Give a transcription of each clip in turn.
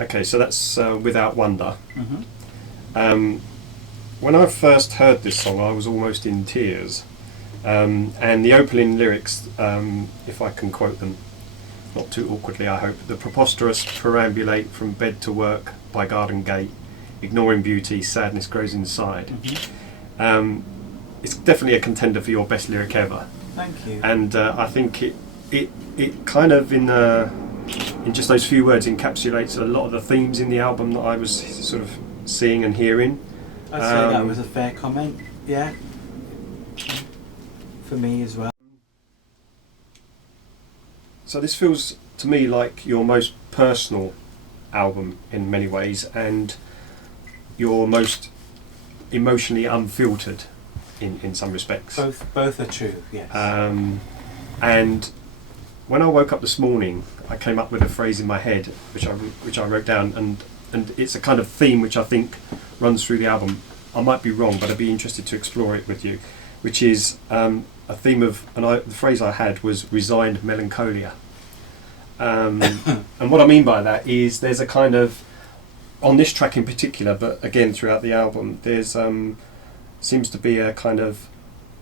Okay, so that's Without Wonder. Mm-hmm. When I first heard this song, I was almost in tears. And the opening lyrics, if I can quote them, not too awkwardly, I hope. The preposterous perambulate from bed to work by garden gate, ignoring beauty, sadness grows inside. Mm-hmm. It's definitely a contender for your best lyric ever. Thank you. And I think it kind of in just those few words encapsulates a lot of the themes in the album that I was sort of seeing and hearing. I'd say that was a fair comment. Yeah. For me as well. So this feels to me like your most personal album in many ways, and your most emotionally unfiltered in some respects. Both are true. Yes. And when I woke up this morning, I came up with a phrase in my head which I wrote down, and it's a kind of theme which I think runs through the album. I might be wrong, but I'd be interested to explore it with you, which is a theme of, the phrase I had was resigned melancholia. And what I mean by that is there's a kind of, on this track in particular, but again throughout the album, there's seems to be a kind of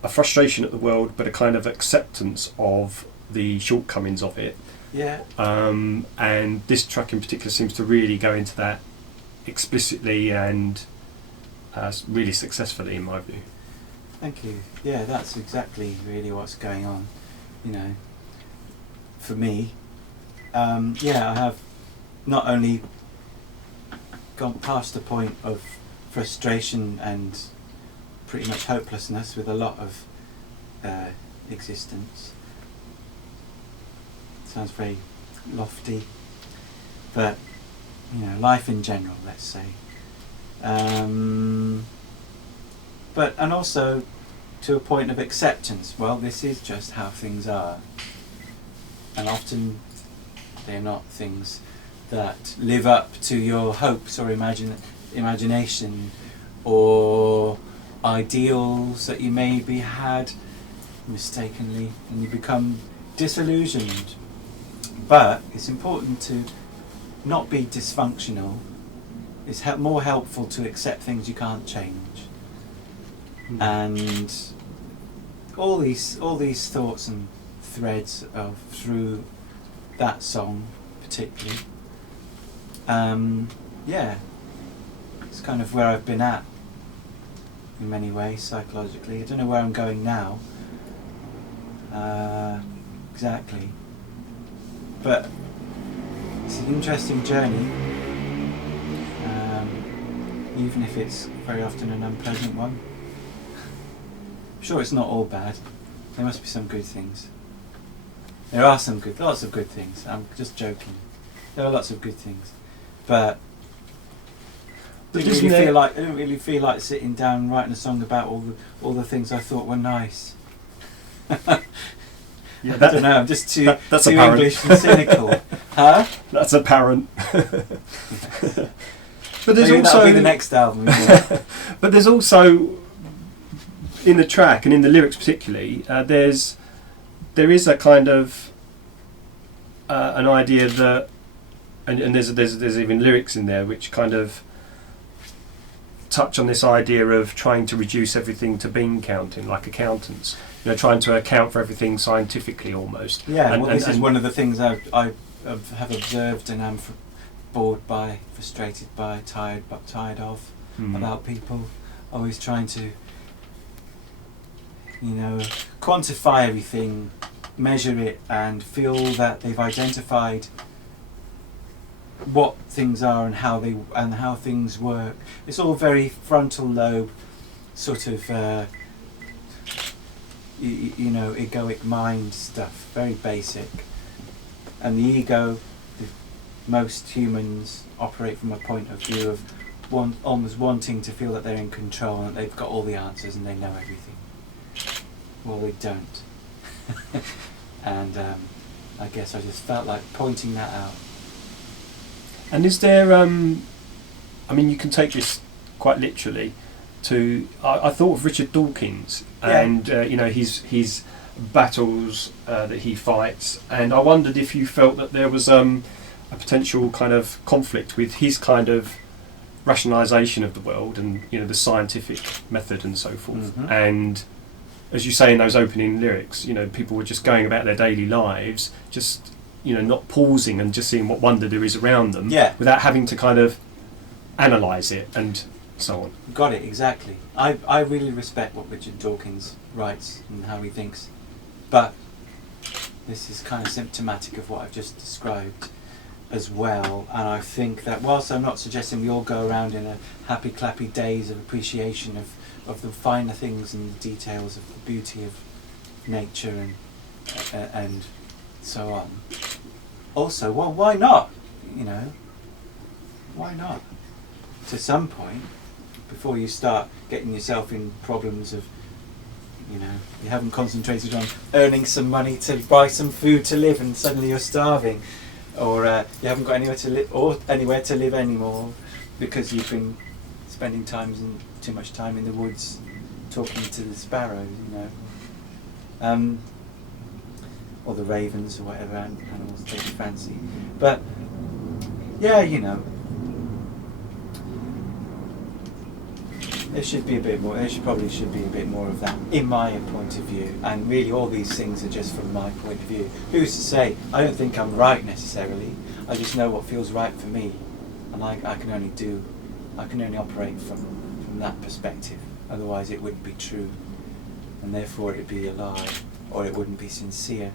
a frustration at the world, but a kind of acceptance of the shortcomings of it. Yeah. And this track in particular seems to really go into that explicitly and really successfully, in my view. Thank you. Yeah, that's exactly really what's going on. You know, for me, I have not only gone past the point of frustration and pretty much hopelessness with a lot of existence. Sounds very lofty, but you know, life in general, let's say. But and also to a point of acceptance. Well, this is just how things are, and often they're not things that live up to your hopes or imagination or ideals that you maybe had mistakenly, and you become disillusioned. But it's important to not be dysfunctional. It's more helpful to accept things you can't change. And all these thoughts and threads of through that song particularly. It's kind of where I've been at in many ways psychologically. I don't know where I'm going now exactly, but it's an interesting journey, even if it's very often an unpleasant one. I'm sure it's not all bad. There must be some good things. There are lots of good things. I'm just joking. There are lots of good things, but I didn't really feel like sitting down and writing a song about all the things I thought were nice. Yeah, I don't know. I'm just too that's too apparent. English and cynical, huh? That's apparent. But there's Maybe also that'll be the next album. but there's also in the track and in the lyrics particularly, there is a kind of an idea that, and there's even lyrics in there which kind of touch on this idea of trying to reduce everything to bean counting, like accountants. You know, trying to account for everything scientifically almost. Yeah, this is one of the things I have observed and am bored by, frustrated by, tired of about people always trying to, you know, quantify everything, measure it, and feel that they've identified what things are and how things work. It's all very frontal lobe, sort of, egoic mind stuff, very basic. And the ego, most humans operate from a point of view of almost wanting to feel that they're in control and that they've got all the answers and they know everything. Well, they don't. And I guess I just felt like pointing that out. And is there, I mean, you can take this quite literally to, I thought of Richard Dawkins and, his battles that he fights, and I wondered if you felt that there was a a potential kind of conflict with his kind of rationalisation of the world and, you know, the scientific method and so forth. Mhm. And as you say in those opening lyrics, you know, people were just going about their daily lives, just, you know, not pausing and just seeing what wonder there is around them, Yeah. without having to kind of analyse it and so on. Got it, exactly. I really respect what Richard Dawkins writes and how he thinks, but this is kind of symptomatic of what I've just described as well. And I think that whilst I'm not suggesting we all go around in a happy clappy daze of appreciation of the finer things and the details of the beauty of nature and so on. Also, well, why not? You know, why not? To some point, before you start getting yourself in problems of, you know, you haven't concentrated on earning some money to buy some food to live and suddenly you're starving, or you haven't got anywhere to live or anywhere to live anymore because you've been spending too much time in the woods talking to the sparrows, you know, or the ravens or whatever animals take your fancy. But yeah, you know, there should be a bit more. There probably should be a bit more of that, in my point of view. And really, all these things are just from my point of view. Who's to say? I don't think I'm right necessarily. I just know what feels right for me, and I can only operate from that perspective. Otherwise, it wouldn't be true, and therefore it'd be a lie, or it wouldn't be sincere.